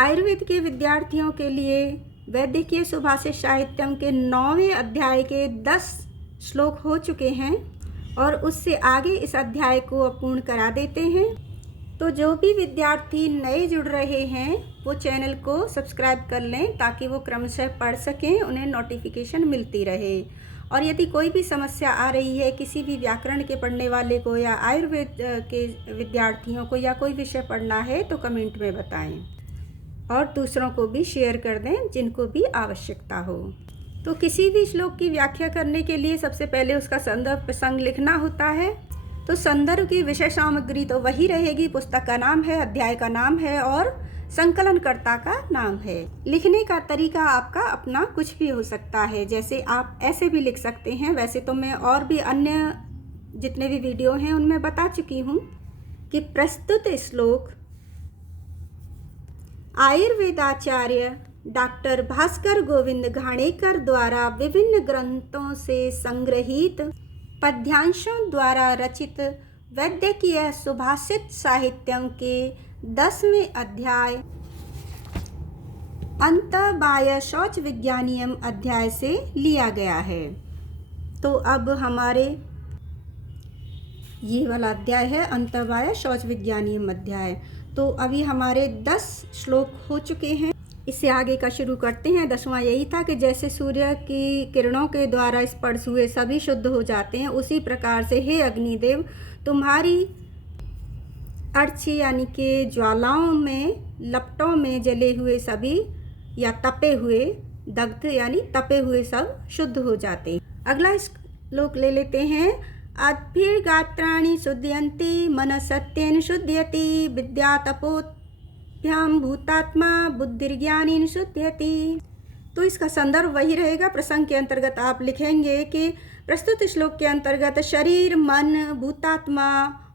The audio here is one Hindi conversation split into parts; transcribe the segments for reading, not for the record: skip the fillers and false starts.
आयुर्वेद के विद्यार्थियों के लिए वैद्यकीय सुभाषित साहित्यम के 9वें अध्याय के 10 श्लोक हो चुके हैं और उससे आगे इस अध्याय को अपूर्ण करा देते हैं। तो जो भी विद्यार्थी नए जुड़ रहे हैं वो चैनल को सब्सक्राइब कर लें ताकि वो क्रमशः पढ़ सकें, उन्हें नोटिफिकेशन मिलती रहे। और यदि कोई भी समस्या आ रही है किसी भी व्याकरण के पढ़ने वाले को या आयुर्वेद के विद्यार्थियों को या कोई विषय पढ़ना है तो कमेंट में बताएं और दूसरों को भी शेयर कर दें जिनको भी आवश्यकता हो। तो किसी भी श्लोक की व्याख्या करने के लिए सबसे पहले उसका संदर्भ प्रसंग लिखना होता है। तो संदर्भ की विषय सामग्री तो वही रहेगी, पुस्तक का नाम है, अध्याय का नाम है और संकलनकर्ता का नाम है। लिखने का तरीका आपका अपना कुछ भी हो सकता है, जैसे आप ऐसे भी लिख सकते हैं। वैसे तो मैं और भी अन्य जितने भी वीडियो हैं उनमें बता चुकी हूँ कि प्रस्तुत श्लोक आयुर्वेदाचार्य डॉक्टर भास्कर गोविंद घाणेकर द्वारा विभिन्न ग्रंथों से संग्रहित पद्यांशों द्वारा रचित वैद्यकीय सुभाषित साहित्यम के 10वें अध्याय अंतर्बाह्य शौच विज्ञानियम अध्याय से लिया गया है। तो अब हमारे ये वाला अध्याय है अंतर्बाह्य शौच विज्ञानियम अध्याय। तो अभी हमारे 10 श्लोक हो चुके हैं। इससे आगे का शुरू करते हैं। 10वां यही था कि जैसे सूर्य की किरणों के द्वारा स्पर्श हुए सभी शुद्ध हो जाते हैं, उसी प्रकार से हे अग्निदेव तुम्हारी अर्ची यानी कि ज्वालाओं में लपटों में जले हुए सभी या तपे हुए दग्ध यानी तपे हुए सब शुद्ध हो जाते हैं। अगला श्लोक ले लेते हैं। अद्भिर्गात्राणि शुद्धयन्ति मनसत्येन शुद्धयति विद्या तपोभ्याम भूतात्मा बुद्धिर्ज्ञानेन शुद्धयति। तो इसका संदर्भ वही रहेगा। प्रसंग के अंतर्गत आप लिखेंगे कि प्रस्तुत श्लोक के अंतर्गत शरीर, मन, भूतात्मा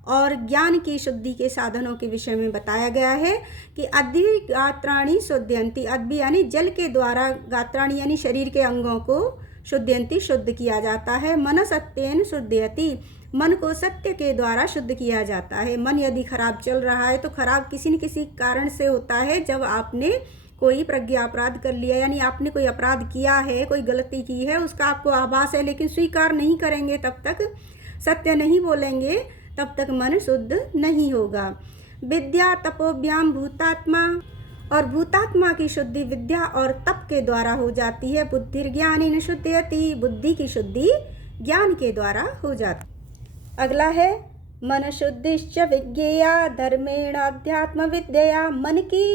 और ज्ञान की शुद्धि के साधनों के विषय में बताया गया है कि अद्भि गात्राणि शुद्धयन्ति। अद्भि यानी जल के द्वारा, गात्राणि यानी शरीर के अंगों को शुद्धयन्ति शुद्ध किया जाता है। मन सत्येन शुद्धयति, मन को सत्य के द्वारा शुद्ध किया जाता है। मन यदि खराब चल रहा है तो खराब किसी न किसी कारण से होता है। जब आपने कोई प्रज्ञा अपराध कर लिया यानी आपने कोई अपराध किया है, कोई गलती की है, उसका आपको आभास है लेकिन स्वीकार नहीं करेंगे, तब तक सत्य नहीं बोलेंगे, तब तक मन शुद्ध नहीं होगा। विद्या तपोभ्याम भूतात्मा, और भूतात्मा की शुद्धि विद्या और तप के द्वारा हो जाती है। बुद्धिर्ज्ञानेन शुद्धयति, बुद्धि की शुद्धि ज्ञान के द्वारा हो जाती। अगला है मन शुद्धिश्च विज्ञेया धर्मेण अध्यात्म विद्या। मन की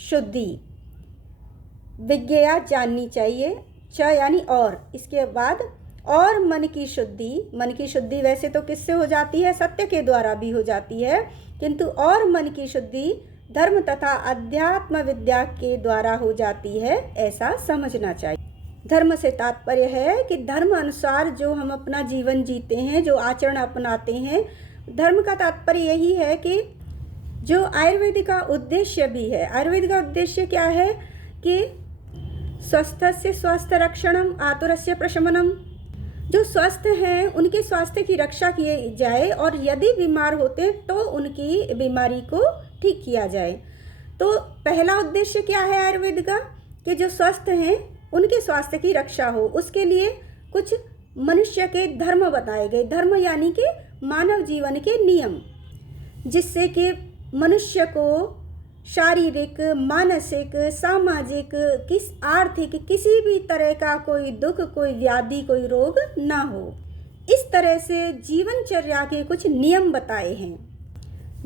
शुद्धि विज्ञेया जाननी चाहिए, च यानी और, इसके बाद और मन की शुद्धि। मन की शुद्धि वैसे तो किससे हो जाती है? सत्य के द्वारा भी हो जाती है, किंतु और मन की शुद्धि धर्म तथा अध्यात्म विद्या के द्वारा हो जाती है, ऐसा समझना चाहिए। धर्म से तात्पर्य है कि धर्म अनुसार जो हम अपना जीवन जीते हैं, जो आचरण अपनाते हैं। धर्म का तात्पर्य यही है कि जो आयुर्वेद का उद्देश्य भी है। आयुर्वेद का उद्देश्य क्या है कि स्वस्थस्य स्वस्थ रक्षणम आतुरस्य प्रशमनम। जो स्वस्थ हैं उनके स्वास्थ्य की रक्षा की जाए और यदि बीमार होते हैं तो उनकी बीमारी को ठीक किया जाए। तो पहला उद्देश्य क्या है आयुर्वेद का कि जो स्वस्थ हैं उनके स्वास्थ्य की रक्षा हो। उसके लिए कुछ मनुष्य के धर्म बताए गए। धर्म यानी कि मानव जीवन के नियम, जिससे कि मनुष्य को शारीरिक, मानसिक, सामाजिक, आर्थिक किसी भी तरह का कोई दुख, कोई व्याधि, कोई रोग ना हो। इस तरह से जीवनचर्या के कुछ नियम बताए हैं,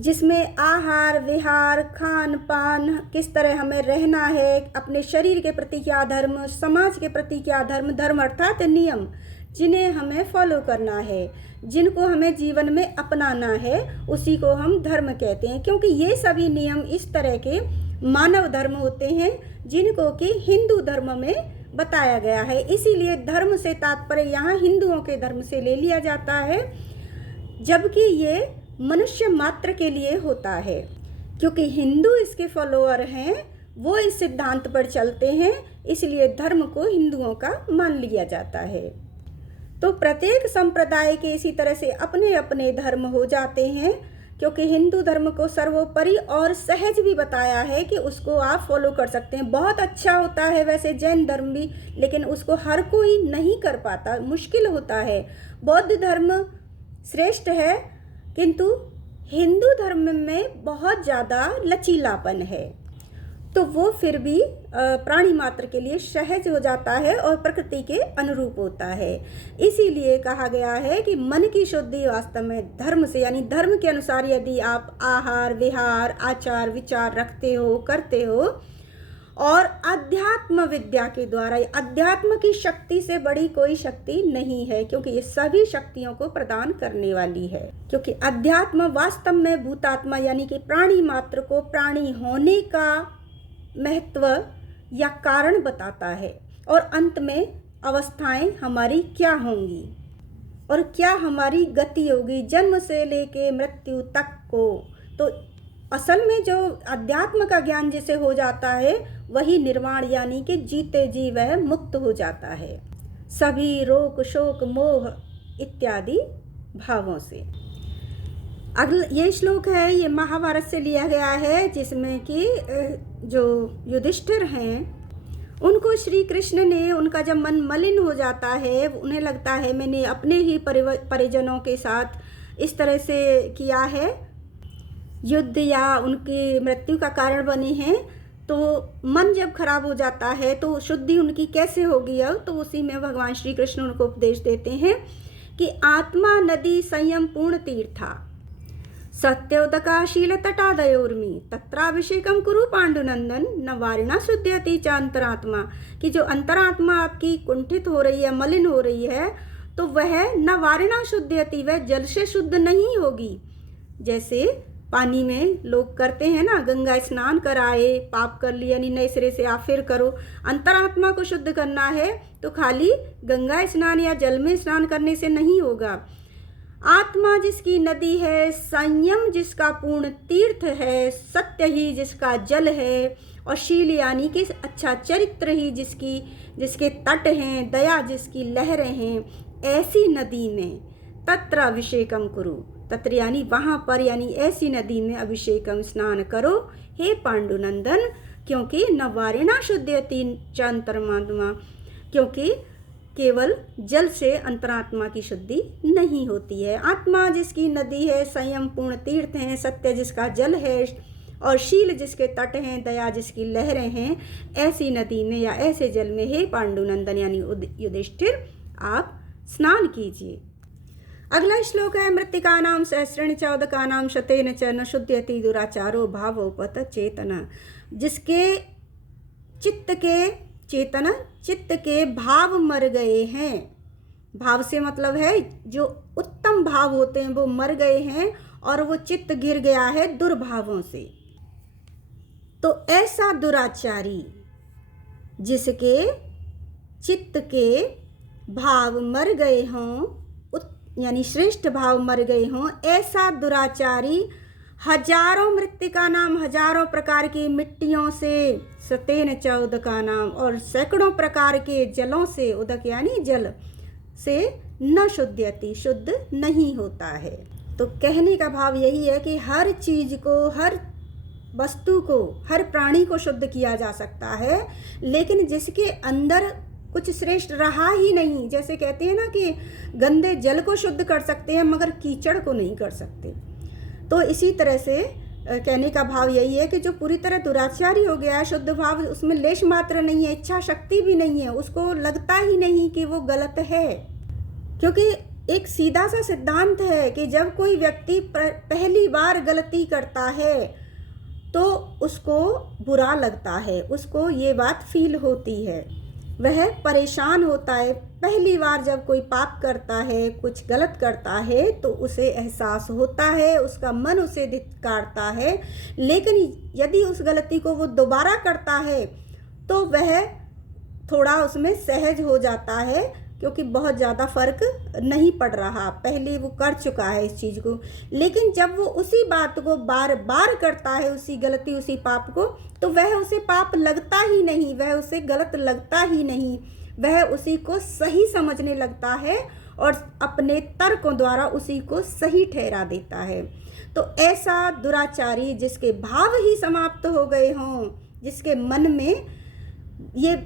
जिसमें आहार विहार, खान पान, किस तरह हमें रहना है, अपने शरीर के प्रति क्या धर्म, समाज के प्रति क्या धर्म। धर्म अर्थात नियम जिन्हें हमें फॉलो करना है, जिनको हमें जीवन में अपनाना है, उसी को हम धर्म कहते हैं। क्योंकि ये सभी नियम इस तरह के मानव धर्म होते हैं जिनको कि हिंदू धर्म में बताया गया है। इसीलिए धर्म से तात्पर्य यहाँ हिंदुओं के धर्म से ले लिया जाता है, जबकि ये मनुष्य मात्र के लिए होता है। क्योंकि हिंदू इसके फॉलोअर हैं, वो इस सिद्धांत पर चलते हैं, इसलिए धर्म को हिंदुओं का मान लिया जाता है। तो प्रत्येक संप्रदाय के इसी तरह से अपने अपने धर्म हो जाते हैं। क्योंकि हिंदू धर्म को सर्वोपरि और सहज भी बताया है कि उसको आप फॉलो कर सकते हैं। बहुत अच्छा होता है वैसे जैन धर्म भी, लेकिन उसको हर कोई नहीं कर पाता, मुश्किल होता है। बौद्ध धर्म श्रेष्ठ है, किंतु हिंदू धर्म में बहुत ज़्यादा लचीलापन है, तो वो फिर भी प्राणी मात्र के लिए सहज हो जाता है और प्रकृति के अनुरूप होता है। इसीलिए कहा गया है कि मन की शुद्धि वास्तव में धर्म से, यानी धर्म के अनुसार यदि आप आहार विहार आचार विचार रखते हो, करते हो, और अध्यात्म विद्या के द्वारा, अध्यात्म की शक्ति से बड़ी कोई शक्ति नहीं है, क्योंकि ये सभी शक्तियों को प्रदान करने वाली है। क्योंकि अध्यात्म वास्तव में भूतात्मा यानी कि प्राणी मात्र को प्राणी होने का महत्व या कारण बताता है, और अंत में अवस्थाएं हमारी क्या होंगी और क्या हमारी गति होगी जन्म से लेके मृत्यु तक को। तो असल में जो अध्यात्म का ज्ञान जिसे हो जाता है वही निर्वाण यानी कि जीते जी वह मुक्त हो जाता है सभी रोग शोक मोह इत्यादि भावों से। अगला ये श्लोक है, ये महाभारत से लिया गया है, जिसमें कि जो युधिष्ठिर हैं उनको श्री कृष्ण ने, उनका जब मन मलिन हो जाता है, उन्हें लगता है मैंने अपने ही परिजनों के साथ इस तरह से किया है, युद्ध या उनकी मृत्यु का कारण बने हैं, तो मन जब खराब हो जाता है तो शुद्धि उनकी कैसे होगी। अब तो उसी में भगवान श्री कृष्ण उनको उपदेश देते हैं कि आत्मा नदी संयम पूर्ण तीर्था सत्योदकाशील तटादयोर्मी तत्राभिषेकम कुरु पांडुनंदन न वारिणा शुद्ध्यति च अंतरात्मा। कि जो अंतरात्मा आपकी कुंठित हो रही है, मलिन हो रही है, तो वह न वारिणा शुद्ध्यति, वह जल से शुद्ध नहीं होगी। जैसे पानी में लोग करते हैं ना, गंगा स्नान कराए, पाप कर लिया, यानी नए सिरे से आप फिर करो। अंतरात्मा को शुद्ध करना है तो खाली गंगा स्नान या जल में स्नान करने से नहीं होगा। आत्मा जिसकी नदी है, संयम जिसका पूर्ण तीर्थ है, सत्य ही जिसका जल है, और शील यानी कि अच्छा चरित्र ही जिसके तट हैं, दया जिसकी लहरें हैं, ऐसी नदी में तत्र अभिषेकम कुरु, तत्र यानी वहाँ पर, यानी ऐसी नदी में अभिषेकम स्नान करो हे पांडुनंदन, क्योंकि न वारिणा शुद्ध्यति च अंतरात्मा, क्योंकि केवल जल से अंतरात्मा की शुद्धि नहीं होती है। आत्मा जिसकी नदी है, संयम पूर्ण तीर्थ हैं, सत्य जिसका जल है, और शील जिसके तट हैं, दया जिसकी लहरें हैं, ऐसी नदी में या ऐसे जल में हे पांडुनंदन यानी युधिष्ठिर आप स्नान कीजिए। अगला श्लोक है, मृत्तिकानां सहस्रेण च उदकानां शतेन च न शुद्ध्यति दुराचारो भावोपत चेतन। जिसके चित्त के भाव मर गए हैं, भाव से मतलब है जो उत्तम भाव होते हैं वो मर गए हैं, और वो चित्त गिर गया है दुर्भावों से। तो ऐसा दुराचारी जिसके चित्त के भाव मर गए हों, यानी श्रेष्ठ भाव मर गए हों, ऐसा दुराचारी हजारों मृत्तिका नाम, हजारों प्रकार की मिट्टियों से, सतेन च उदका नाम, और सैकड़ों प्रकार के जलों से, उदक यानी जल से, न शुद्ध्यति शुद्ध नहीं होता है। तो कहने का भाव यही है कि हर चीज को, हर वस्तु को, हर प्राणी को शुद्ध किया जा सकता है, लेकिन जिसके अंदर कुछ श्रेष्ठ रहा ही नहीं, जैसे कहते हैं ना कि गंदे जल को शुद्ध कर सकते हैं मगर कीचड़ को नहीं कर सकते। तो इसी तरह से कहने का भाव यही है कि जो पूरी तरह दुराचारी हो गया है, शुद्ध भाव उसमें लेश मात्र नहीं है, इच्छा शक्ति भी नहीं है, उसको लगता ही नहीं कि वो गलत है। क्योंकि एक सीधा सा सिद्धांत है कि जब कोई व्यक्ति पहली बार गलती करता है तो उसको बुरा लगता है, उसको ये बात फील होती है, वह परेशान होता है। पहली बार जब कोई पाप करता है, कुछ गलत करता है, तो उसे एहसास होता है, उसका मन उसे धिक्कारता है। लेकिन यदि उस गलती को वो दोबारा करता है तो वह थोड़ा उसमें सहज हो जाता है, क्योंकि बहुत ज़्यादा फर्क नहीं पड़ रहा, पहले वो कर चुका है इस चीज़ को। लेकिन जब वो उसी बात को बार बार करता है, उसी गलती, उसी पाप को, तो वह उसे पाप लगता ही नहीं, वह उसे गलत लगता ही नहीं, वह उसी को सही समझने लगता है और अपने तर्कों द्वारा उसी को सही ठहरा देता है। तो ऐसा दुराचारी जिसके भाव ही समाप्त हो गए हों, जिसके मन में ये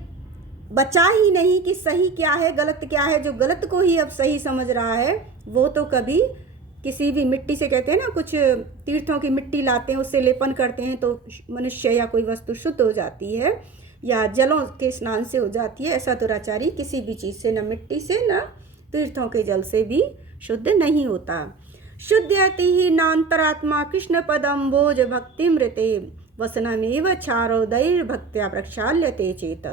बचा ही नहीं कि सही क्या है गलत क्या है, जो गलत को ही अब सही समझ रहा है, वो तो कभी किसी भी मिट्टी से, कहते हैं ना, कुछ तीर्थों की मिट्टी लाते हैं, उससे लेपन करते हैं तो मनुष्य या कोई वस्तु शुद्ध हो जाती है, या जलों के स्नान से हो जाती है। ऐसा दुराचारी किसी भी चीज़ से, न मिट्टी से न तीर्थों के जल से भी शुद्ध नहीं होता। शुद्धयति ही नान्तरात्मा कृष्ण पदम्बोज भक्ति मृते वसनमेव क्षारोदय भक्त्या प्रक्षाल्यते चेत।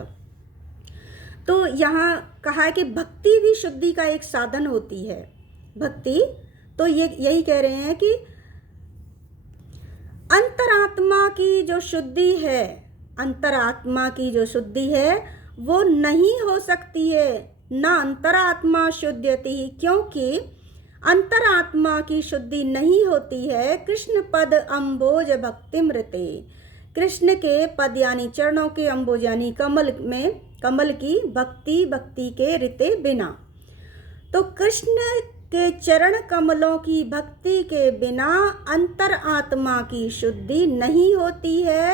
तो यहाँ कहा है कि भक्ति भी शुद्धि का एक साधन होती है। भक्ति तो ये यही कह रहे हैं कि अंतरात्मा की जो शुद्धि है, अंतरात्मा की जो शुद्धि है वो नहीं हो सकती है, ना अंतरात्मा शुद्धयति, क्योंकि अंतरात्मा की शुद्धि नहीं होती है कृष्ण पद अम्बोज भक्ति मृते, कृष्ण के पद यानी चरणों के, अम्बोज यानी कमल में, कमल की भक्ति के ऋते बिना। तो कृष्ण के चरण कमलों की भक्ति के बिना अंतर आत्मा की शुद्धि नहीं होती है।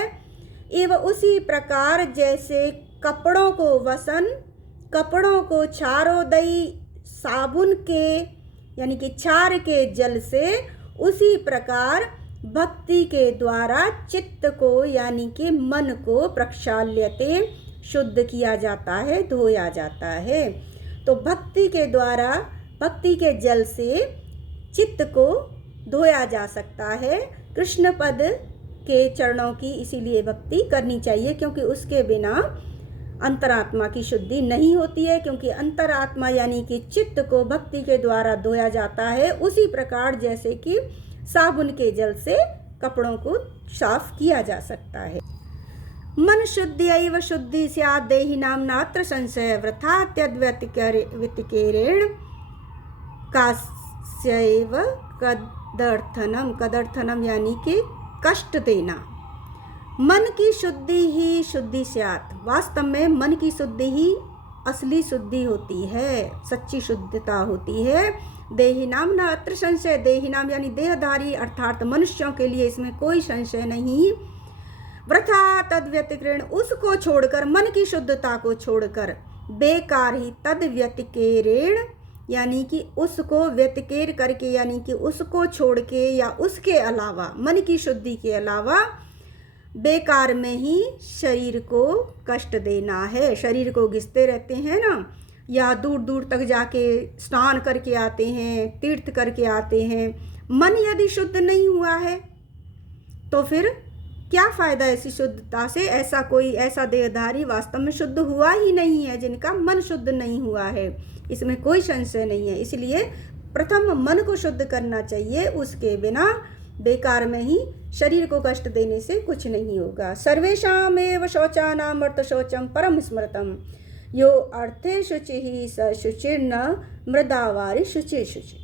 एवं उसी प्रकार जैसे कपड़ों को वसन, कपड़ों को क्षारोदयी साबुन के यानी कि क्षार के जल से, उसी प्रकार भक्ति के द्वारा चित्त को यानी कि मन को प्रक्षाल्यते शुद्ध किया जाता है, धोया जाता है। तो भक्ति के द्वारा, भक्ति के जल से चित्त को धोया जा सकता है। कृष्ण पद के चरणों की इसीलिए भक्ति करनी चाहिए, क्योंकि उसके बिना अंतरात्मा की शुद्धि नहीं होती है, क्योंकि अंतरात्मा यानी कि चित्त को भक्ति के द्वारा धोया जाता है, उसी प्रकार जैसे कि साबुन के जल से कपड़ों को साफ किया जा सकता है। मन शुद्धियैव शुद्धि स्यात् देहिनां नात्र संशय वृथा त्यद्व्यतिकेरेण कास्यैव कदर्थनम, कदर्थनम यानी कि कष्ट देना। मन की शुद्धि ही शुद्धि स्यात्, वास्तव में मन की शुद्धि ही असली शुद्धि होती है, सच्ची शुद्धता होती है। देहिनाम न अत्र संशय, देहिनाम यानी देहधारी अर्थात मनुष्यों के लिए इसमें कोई संशय नहीं। वृथा तद्व्यतिकेरण, उसको छोड़कर, मन की शुद्धता को छोड़कर, बेकार ही, तद्व्यतिकेरेण यानी कि उसको व्यतिकेर करके, यानी कि उसको छोड़ के या उसके अलावा, मन की शुद्धि के अलावा बेकार में ही शरीर को कष्ट देना है। शरीर को घिसते रहते हैं ना, या दूर दूर तक जाके स्नान करके आते हैं, तीर्थ करके आते हैं। मन यदि शुद्ध नहीं हुआ है तो फिर क्या फ़ायदा ऐसी शुद्धता से? ऐसा देहधारी वास्तव में शुद्ध हुआ ही नहीं है, जिनका मन शुद्ध नहीं हुआ है, इसमें कोई संशय नहीं है। इसलिए प्रथम मन को शुद्ध करना चाहिए, उसके बिना बेकार में ही शरीर को कष्ट देने से कुछ नहीं होगा। सर्वेषामेव शौचानाम अर्थ शौचम परम स्मृतम यो अर्थे शुचि ही स शुचिर्न मृदावारि शुचि शुचि।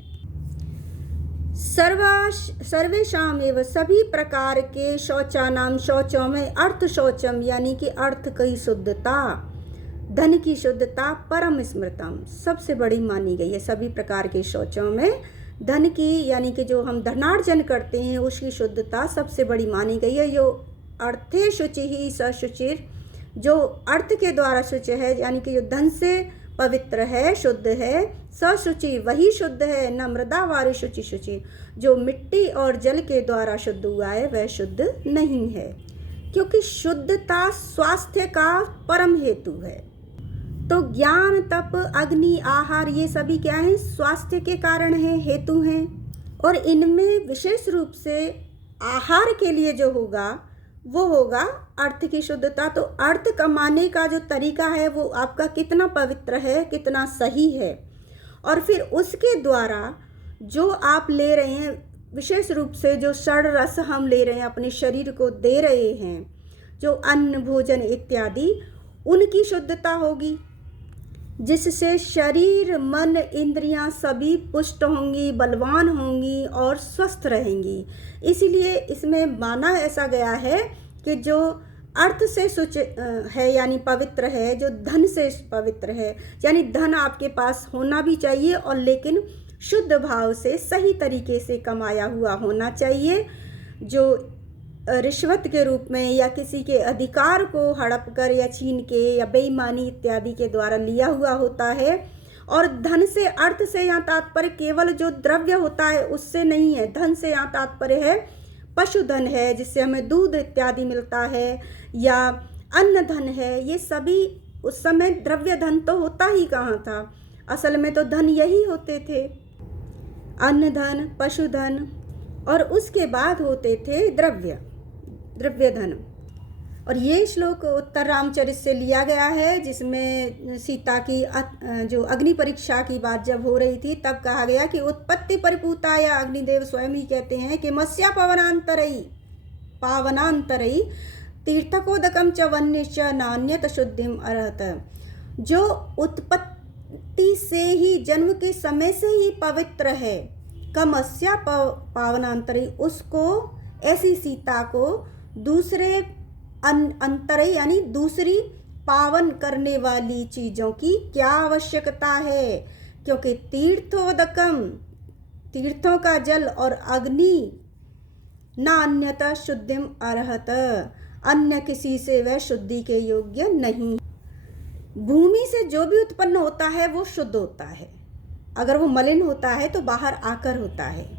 सर्वेषाम एवं सभी प्रकार के शौचानाम, शौचों में, अर्थ शौचम यानी कि अर्थ की शुद्धता, धन की शुद्धता, परम स्मृतम सबसे बड़ी मानी गई है। सभी प्रकार के शौचों में धन की यानी कि जो हम धनार्जन करते हैं उसकी शुद्धता सबसे बड़ी मानी गई है। यो अर्थे शुचि ही स शुचिर, जो अर्थ के द्वारा शुच है यानी कि जो धन से पवित्र है, शुद्ध है, सशुचि वही शुद्ध है, न मृदावारि शुचि शुचि, जो मिट्टी और जल के द्वारा शुद्ध हुआ है वह शुद्ध नहीं है, क्योंकि शुद्धता स्वास्थ्य का परम हेतु है। तो ज्ञान, तप, अग्नि, आहार ये सभी क्या हैं? स्वास्थ्य के कारण हैं, हेतु हैं। और इनमें विशेष रूप से आहार के लिए जो होगा वो होगा अर्थ की शुद्धता। तो अर्थ कमाने का जो तरीका है वो आपका कितना पवित्र है, कितना सही है, और फिर उसके द्वारा जो आप ले रहे हैं, विशेष रूप से जो षड रस हम ले रहे हैं, अपने शरीर को दे रहे हैं, जो अन्न, भोजन इत्यादि, उनकी शुद्धता होगी, जिससे शरीर, मन, इंद्रियां सभी पुष्ट होंगी, बलवान होंगी और स्वस्थ रहेंगी। इसीलिए इसमें माना ऐसा गया है कि जो अर्थ से शुच है यानी पवित्र है, जो धन से पवित्र है, यानी धन आपके पास होना भी चाहिए और लेकिन शुद्ध भाव से सही तरीके से कमाया हुआ होना चाहिए। जो रिश्वत के रूप में या किसी के अधिकार को हड़प कर या छीन के या बेईमानी इत्यादि के द्वारा लिया हुआ होता है। और धन से, अर्थ से यहाँ तात्पर्य केवल जो द्रव्य होता है उससे नहीं है। धन से यहाँ तात्पर्य है पशुधन है, जिससे हमें दूध इत्यादि मिलता है, या अन्न धन है। ये सभी उस समय द्रव्य धन तो होता ही कहाँ था, असल में तो धन यही होते थे, अन्न धन, पशुधन, और उसके बाद होते थे द्रव्य धन। और ये श्लोक उत्तर रामचरित से लिया गया है, जिसमें सीता की जो अग्नि परीक्षा की बात जब हो रही थी तब कहा गया कि उत्पत्ति परिपूता, या अग्निदेव स्वयं ही कहते हैं कि मत्स्या पावनांतरई तीर्थकोदकम च वन्यश्च नान्यत शुद्धिम अर्हत। जो उत्पत्ति से ही, जन्म के समय से ही पवित्र है, कमस्या पावनांतरई, उसको, ऐसी सीता को दूसरे अंतरई यानी दूसरी पावन करने वाली चीज़ों की क्या आवश्यकता है, क्योंकि तीर्थोदकम, तीर्थों का जल, और अग्नि, ना अन्यथा शुद्धिम अर्हत, अन्य किसी से वह शुद्धि के योग्य नहीं। भूमि से जो भी उत्पन्न होता है वो शुद्ध होता है, अगर वो मलिन होता है तो बाहर आकर होता है।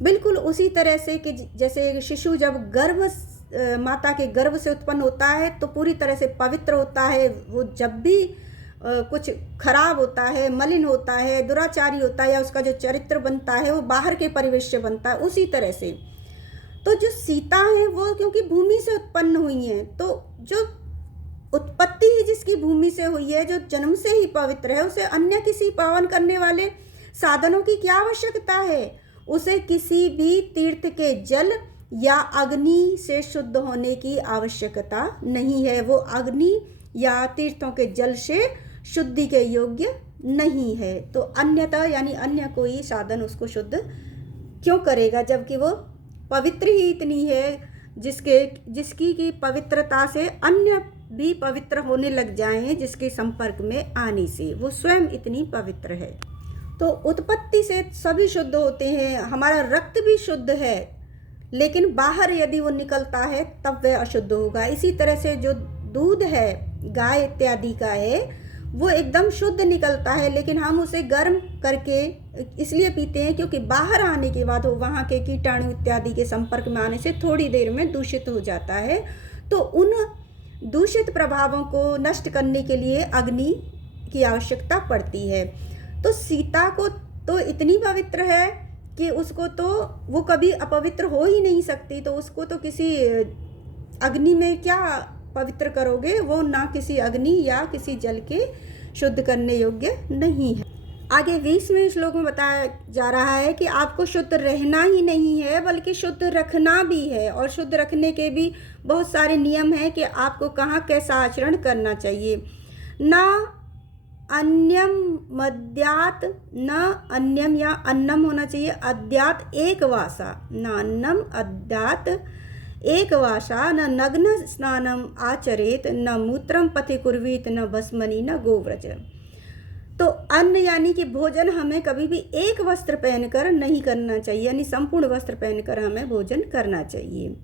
बिल्कुल उसी तरह से कि जैसे शिशु जब माता के गर्भ से उत्पन्न होता है तो पूरी तरह से पवित्र होता है। वो जब भी कुछ खराब होता है, मलिन होता है, दुराचारी होता है, या उसका जो चरित्र बनता है वो बाहर के परिवेश से बनता है। उसी तरह से तो जो सीता है वो क्योंकि भूमि से उत्पन्न हुई हैं, तो जो उत्पत्ति ही जिसकी भूमि से हुई है, जो जन्म से ही पवित्र है, उसे अन्य किसी पावन करने वाले साधनों की क्या आवश्यकता है। उसे किसी भी तीर्थ के जल या अग्नि से शुद्ध होने की आवश्यकता नहीं है। वो अग्नि या तीर्थों के जल से शुद्धि के योग्य नहीं है। तो अन्यथा यानी अन्य कोई साधन उसको शुद्ध क्यों करेगा, जबकि वो पवित्र ही इतनी है जिसकी की पवित्रता से अन्य भी पवित्र होने लग जाएं, जिसके संपर्क में आने से वो स्वयं इतनी पवित्र है। तो उत्पत्ति से सभी शुद्ध होते हैं। हमारा रक्त भी शुद्ध है, लेकिन बाहर यदि वो निकलता है तब वह अशुद्ध होगा। इसी तरह से जो दूध है गाय इत्यादि का है वो एकदम शुद्ध निकलता है, लेकिन हम उसे गर्म करके इसलिए पीते हैं क्योंकि बाहर आने के बाद वो वहाँ के कीटाणु इत्यादि के संपर्क में आने से थोड़ी देर में दूषित हो जाता है। तो उन दूषित प्रभावों को नष्ट करने के लिए अग्नि की आवश्यकता पड़ती है। तो सीता को तो इतनी पवित्र है कि उसको तो वो कभी अपवित्र हो ही नहीं सकती, तो उसको तो किसी अग्नि में क्या पवित्र करोगे, वो ना किसी अग्नि या किसी जल के शुद्ध करने योग्य नहीं है। आगे 20वें श्लोक में बताया जा रहा है कि आपको शुद्ध रहना ही नहीं है बल्कि शुद्ध रखना भी है, और शुद्ध रखने के भी बहुत सारे नियम हैं कि आपको कहाँ कैसा आचरण करना चाहिए। ना अन्यम मद्यात, न अन्यम या अन्नम होना चाहिए, अद्यात एक वासा, न अन्नम अद्यात एक वासा, न नग्न स्नानम आचरेत, न मूत्रम पथि कुर्वीत, न भस्मनी, न गोव्रज। तो अन्न यानी कि भोजन हमें कभी भी एक वस्त्र पहनकर नहीं करना चाहिए, यानी संपूर्ण वस्त्र पहनकर हमें भोजन करना चाहिए।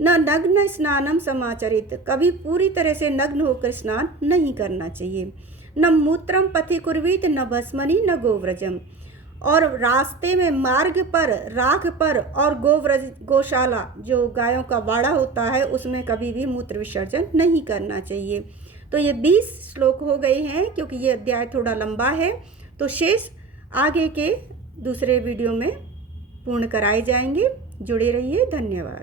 न नग्न स्नानम समाचरित, कभी पूरी तरह से नग्न होकर स्नान नहीं करना चाहिए। न मूत्रम पथि कुर्वीत, न भस्मनी, न गोव्रजम, और रास्ते में मार्ग पर, राख पर और गोव्रज गौशाला जो गायों का बाड़ा होता है उसमें कभी भी मूत्र विसर्जन नहीं करना चाहिए। तो ये 20 श्लोक हो गए हैं, क्योंकि ये अध्याय थोड़ा लंबा है, तो शेष आगे के दूसरे वीडियो में पूर्ण कराए जाएंगे। जुड़े रहिए, धन्यवाद।